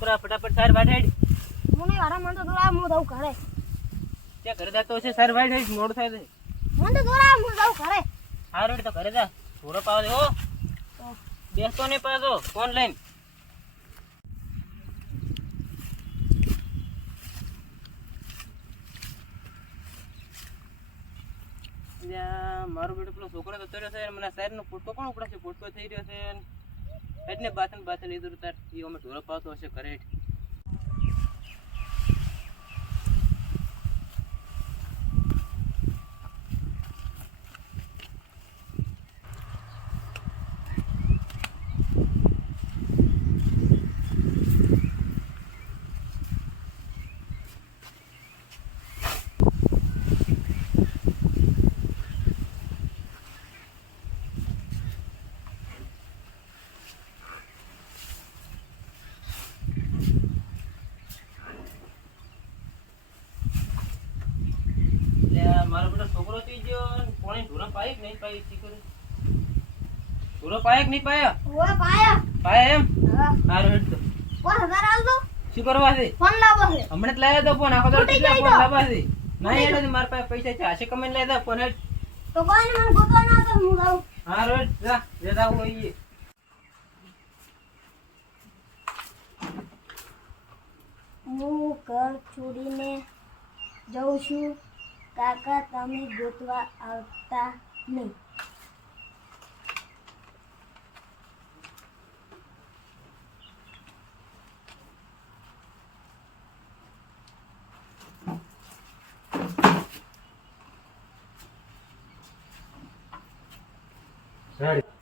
છોકરા ફટાફટ સાર વાઢ હેડ મને વાળા મને તો દોરા મો દઉં ઘરે. તે ઘરે જાતો છે સાર વાઢ મોડ થાય છે. મને તો દોરા મો દઉં ઘરે. હારું તો ઘરે જા થોડો પાવ દેવો બેસતો નહીં પાછો ફોન લઈને. મારો બેટો પેલો છોકરો તો રહ્યો છે મને સાહેબ નો ફોટો પણ ઉપડાશે છે? ફોટો થઈ રહ્યો છે. એટલે બાથન બાથન લીધું તાર અમે ઢોરો પાવતો હશે ઘરે હેઠ. અલ્યા, મારો બેટો ગયો ને કોણે ઢોરો પાય કે નહીં પાય શી ઢોરો પાય કે નહીં પાયો? ઓય પાયા? પાય એમ? હા. હારું હેડ તો. પાંચ હજાર આલ દો શું કરવા છે? ફોન લાવો છે. હમણાં જ લાવ્યા તો ફોન. આખો દાડો કેટલા ફોન લાવવા છે? નહીં હેડે તો પાસે પૈસા છે. હાશે કમાઈને લાવ્યા તા ફોન હેડ. તો કોઈ મને ગોતવા ના તો હું દઉં હારું હેડ. જા. જે જાવું હોય હું ઘર છોડીને જઉં છું. કાકા તમે ગોતવા આવતા નહીં લે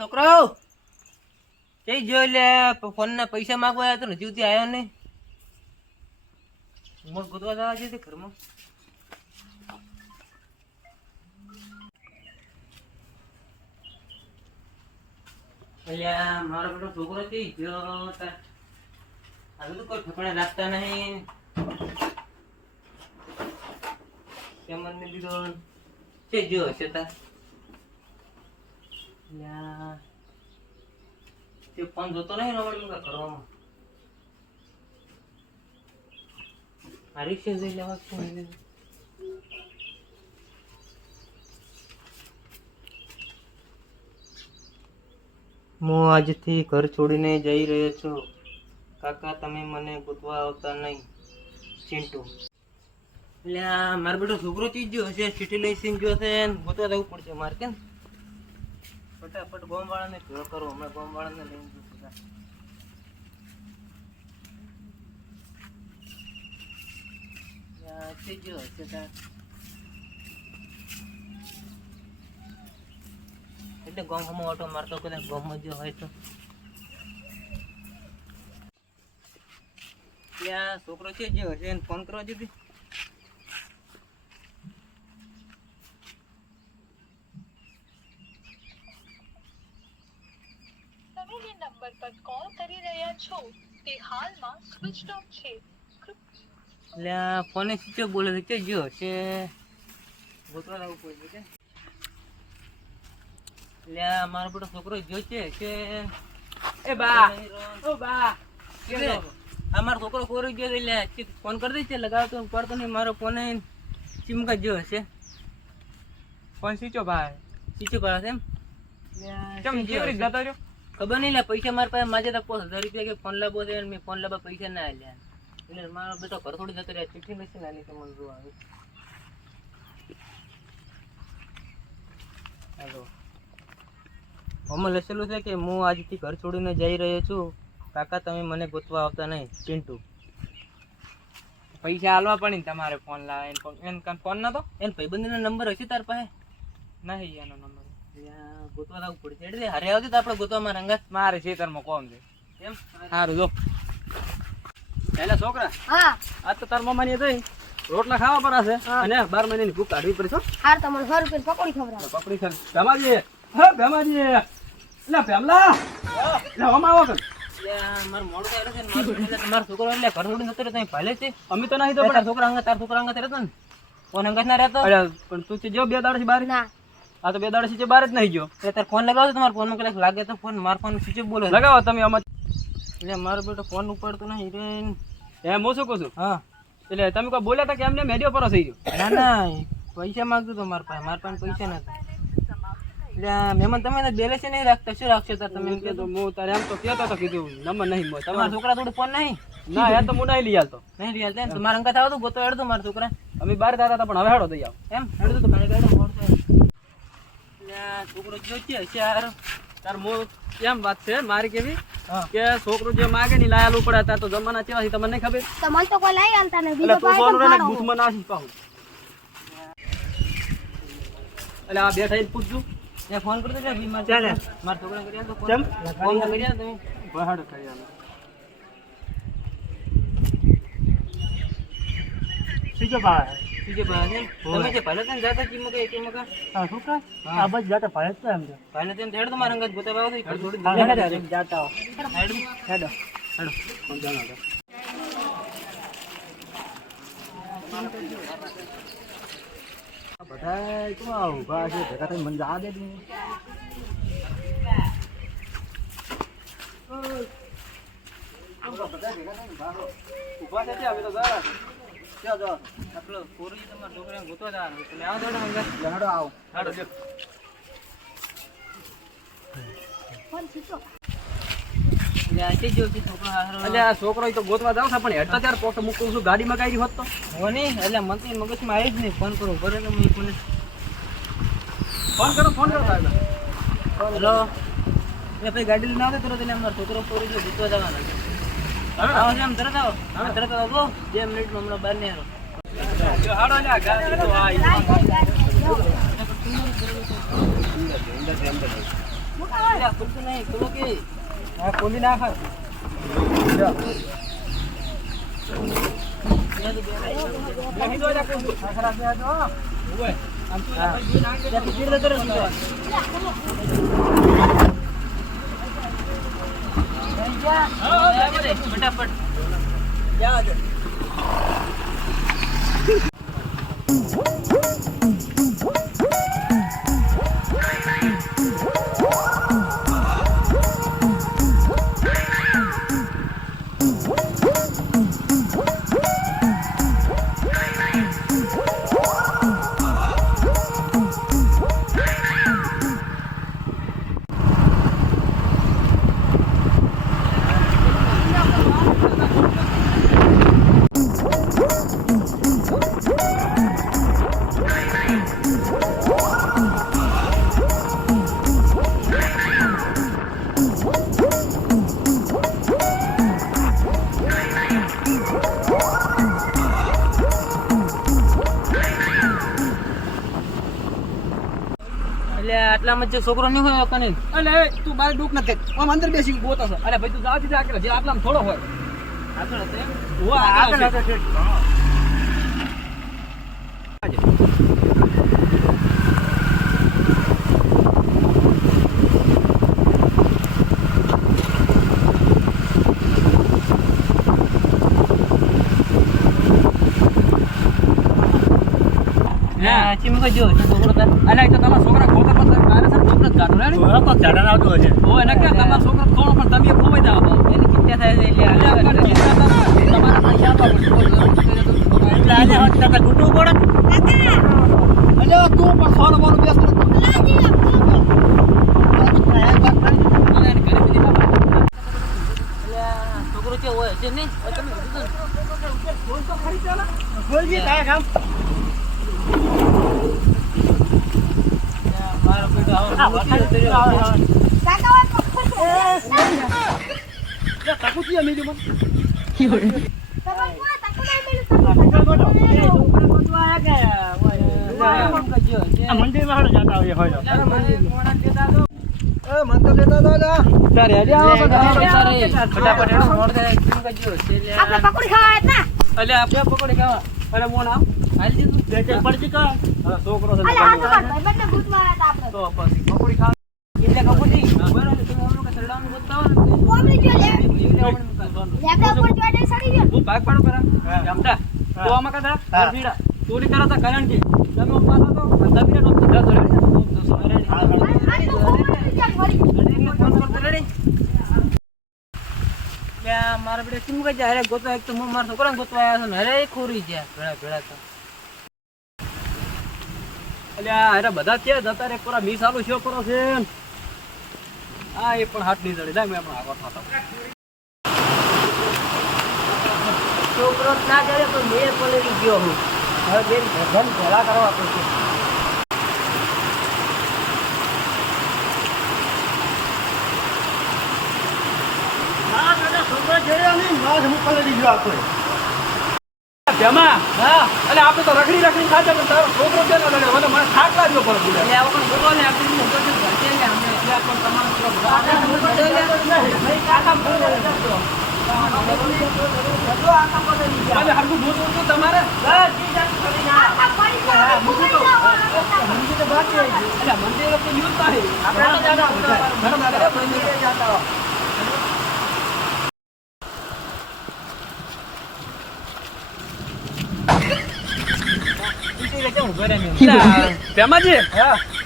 છોકરો? કઈ જો એટલે ફોન ના પૈસા માંગવા આવ્યો તો ને સુધી આવ્યો નહીં. ઉમર ગોતવા જવા છે ઘરમાં. મારો બેટો છોકરો છે ગયો? હવે તો કોઈ રાખતા નહીં. કેમ મને દીધો? છે જો હશે તે ફોન જોતો નહીં કરવામાં આ રિક્ષા જઈ હું આજથી ઘર છોડીને જઈ રહ્યો છું. કાકા, તમે મને ગોતવા આવતા નહીં. ચિંટુ. એટલે મારે બેટો છોકરો ચીજ જો હશે સિટી લઈ સીન જો હશે ગોતવા જવું પડશે મારે કેમ? ફટાફટ ગોમ વાળાને ભેળો કરો. હમણાં ગોમ વાળાને લઈને જઉં છું. યા, થઈ ગયો હશે એટલે ગોમ હમો ઓટો મારતો કદાચ ગોમમાં જો હોય તો. ત્યાં છોકરો છે જે હશે ફોન કરવા દીધી તમે જે નંબર પર કોલ કરી રહ્યા છો તે હાલમાં છે એટલે ફોને સ્વિચ બોલે છે? જો છે ગોતવા લાવવું પડે છે એટલે મારો બેટો છોકરો જો છે કે? એ બા ઓ બા. કે આ મારો છોકરો કોરી ગયો એટલે ફોન કરી દે છે લગાવતો પડતો નહીં મારો ફોન ચીમકા જો હશે ફોન સ્વિચો ભાઈ. સીચો પર છે એમ? કેમ સ્વિચ કેવી રીતે રહ્યો? ખબર નહીં લે, પૈસા મારા પાસે માજે તો હજાર રૂપિયા કે ફોન લાવવો છે મેં ફોન લાવવા પૈસા ના આલ્યા. એટલે મારો બેટો ઘર થોડી જતો રહ્યા ચીઠી મેસી ના લીધે મને આવે. હેલો. અમે લખેલું છે કે હું આજથી ઘર છોડીને જઈ રહ્યો છું. કાકા, તમે મને ગોતવા આવતા નહીં, ચિંટુ. પૈસા હાલવા પડે તમારે ફોન લાવે ફોન- નતો? એને ભાઈબંધીનો નંબર હશે તાર પાસે? નહીં, એનો નંબર. ગોતવા લાવવું પડશે. એટલે હારે આવતી તો આપણે ગોતવામાં રંગાત મારે ખેતરમાં કોમ છે. એમ સારું જો. એટલે છોકરા. હા. આજ તો તાર મમ્માની થઈ રોટલા ખાવા પડશે અને બાર મહિનાની ભૂખ કાઢવી પડશે હાર સો રૂપિયા પકોડી ખવડાવો. પકડી હે ભેમાજી એટલે ભેમલા. એટલે કર અમે તો નહીં તો તારા છોકરા અંગત તારા છોકરા અંગત રહેતો ને. ફોન અંગત ના રહેતો પણ તું જો બે દાડો બહાર ના. આ તો બે દાડાથી બહાર જ નહીં ગયો. એટલે તાર ફોન લગાવો તમારા ફોનમાં કદાચ લાગે તો ફોન મારા ફોન સ્વિચ બોલો લગાવો તમે આમાં. એટલે મારો બેટો ફોન ઉપાડતો નહીં રે એમ હું શું કહું છું? હા. એટલે તમે કોઈ બોલ્યા હતા કે એમને મેડિયો પર થઈ ગયો? ના ના પૈસા માગતું હતો મારા પાસે મારા પાસે પૈસા નતા મહેમાન તમે તો બેલેન્સ નહીં રાખતા શું રાખશો તાર તમે કે તો હું તારે એમ તો કહેતો હતો કીધું નંબર નહીં મળે તમારા છોકરા થોડું ફોન નહીં? ના એ તો હું નહીં લઈ આવતો નહીં લઈ થાય ને તો મારા અંગત આવતું ગોતો હેડતો મારા છોકરા. અમે બહાર જતા હતા પણ હવે હેડો દઈ આવો. એમ? હેડતો તો મારે ગાડી છોકરો જો છે હોશિયાર. તાર મો એમ વાત છે? મારી કેવી? કે છોકરો જે માગે ને લાયેલું પડે તાર તો જમાના કેવા છે તમને ખબર? તો તો કોઈ લઈ આલતા નહીં બીજો તું કોઈ બોલ ને તો બૂથમાં નાખી એટલે આ બેઠા એને પૂછજો. એ ફોન કરતો બીમાર ચાલે. મારા. ફોન તમે? બહાડ ભાઈ છે ને? તમે જે પહેલા તને જાતા ચીમકે ચીમકે હા શું કા આ બસ જાતા ભાઈ જ એમ પહેલા તને હેડ તો અંગત ગોતા બાવ થોડી થોડી હા, દૂર હેડ, હેડ. હેડ, હેડ. હેડો હેડો કોણ જાણો તો. બધાય ઊભા છે ભેગા થઈને મને દે જ નહીં. ઊભા છે ત્યાં, અમે તો ગયા છે. ક્યાં આટલો કોરી તમારા છોકરાને ગોતવા જવાનું. તમે આવો દોડો અંગત. હેડો આવો. હેડો જો. જ છોકરો તો ગોતવા જાવ પણ હેડતા ત્યારે પોટ મૂકું છું ગાડીમાં કઈ હોત તો હો નહીં, એટલે મંત્રી મગજમાં આવી જ નહીં ફોન કરો ભરે તો હું ફોન કરો ફોન કરો સાહેબ હેલો એટલે ભાઈ ગાડી લઈને આવતો તરત એટલે અમારો છોકરો પોરી ગોતવા જવાનો છે આવો એમ તરત આવો. તરત આવો. બે મિનિટમાં હમણાં બહાર નહીં જો હાડો લે ગાડી તો આ ખુલો નાખ. આમ તો આ નાખ દે. ત્યાંથી ફીર જતો રહે સીધો. હા, હા, જાય બધે, ફટાફટ જા આગળ. જે છોકરો નહીં હોય કને અલે તું બાર ડૂક નથી. આમ અંદર બેસી ગોતો છે અરે ભાઈ તું જાવ દીધા આગળ. જે આટલામાં થોડો હોય. આગળ હતે આગળ આગળ હા. ચીમકો જો છોકરો તાર અલે તો તમારા છોકરા ખોટા પર તમે બહાર છે ને છોકરા જ ગાતો રે ને. ઓય નક્કી તમારા છોકરા ખોણો પણ તમે ખોવાઈ જાવ તો. એની ચિંતા થાય છે એટલે અલે આગળ આગળ ચિંતા ના તમારા પૈસા આપવા પડશે. અલે તું પણ સોનો બોનો બેસ કરે. એને પાડે. એટલે છોકરો છે હોય છે નહીં તમે કીધું ને. એટલે મોટી હતો. કાકા હોય પકડ. તો ચિયા મેલ્યું મને? કાકા કોઈ તાકુ નહીં મેલું, અરે મોન આવ. હાલ દીધું જે કે પડજી કા? અરે છોકરો છે અરે આ તો ભાઈ બને ભૂત મારા તા આપણે. તો પછી કપડી ખા એટલે કપડી બરાબર તમે હમણો કે સડામ બોલતા હો ને? કોબી જો લે. લેપટોપ પર જોડે સડી ગયો. હું ભાગ પાડો કરા જમતા તો આમાં કદા ફીડા ચોરી કરા તા કારણ કે. તમે ઉપાડો તો ધબીને નો ધડા જડે ને તો સરે આ આ તો કોબી જો ફરી અરે ફોન કરતો રે મારા બેટા શું કહે છે અરે ગોતવા એક તો હું મારા છોકરાને ગોતવા આવ્યા છું અરે ખોરી ગયા, ભેળા ભેળા તો. અલ્યા, અરે બધા ત્યાં જતા રે? પૂરા મી સાલું શો કરો છે હા એ પણ હાથ નહીં ચડે જાય મેં પણ આગળ થતા છોકરો ના કરે તો મેં પલળી ગયો હું. હવે બેન ભગવાન ભેળા કરવા પડશે. તેમાં હા. અને આપણે તો રખડી રખડી ખાતા પણ તારો છોકરો છે ને લડે મને મને થાક લાગ્યો પર બોલે એટલે આપણે બોલો ને આપણે શું કરશું? ઘરથી ને અમે એટલે આ પણ તમારો થોડો ભાઈ, કાકા બોલો આખા ગયા. અને હરખું જોતું હતું તમારે. મંદિર તો છે. તો યુઝ થાય. આપણે તો મંદિરે જાતા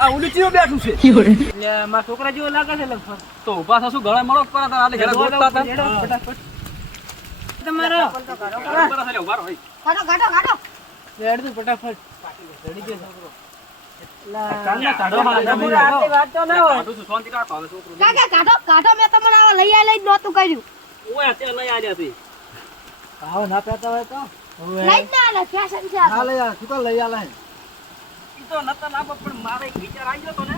આ બેઠું છે. મારા છોકરા જેવો લાગે છે લગભગ. તો ઊભા થશું ગળે મળો પર હતા આલે ઘરે ગોતતા હતા. ફટાફટ. તમારો. લે, કાઢો. કાઢું છું, મેં તમને આવા લઈ આ લઈ જ નહોતું કર્યું. લઈ આવ્યા છે. આવો ના પહેરતા હોય તો. લઈ ના આલે, fashion છે આ તો. ઈ તો નતા ના પણ મારે એક વિચાર આવી ગયો તો ને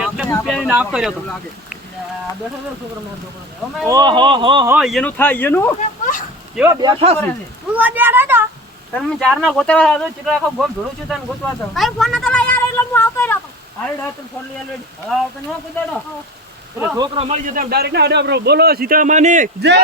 એટલે હું પહેરીને આપતો રહ્યો તો. આ બેઠો છે છોકરો મારો છોકરો. છે. અમે ઓહો હો હો એનું થાય એનું? કેવા બેઠા છે? હું બેઠો તો. તમે ચાર ના ગોતવા આવ્યો ચિત્ર આખો ગોમ ભેળું છું તને ગોતવા તો. તારી ફોન નતો લઈ આલે એટલે હું આવતો રહ્યો તો. હાલ તને ફોન લઈ આલો હા તને ના કુદાડો. એટલે છોકરો મળી જતા ડાયરેક્ટ ના અડે બોલો સીતામાની. જય!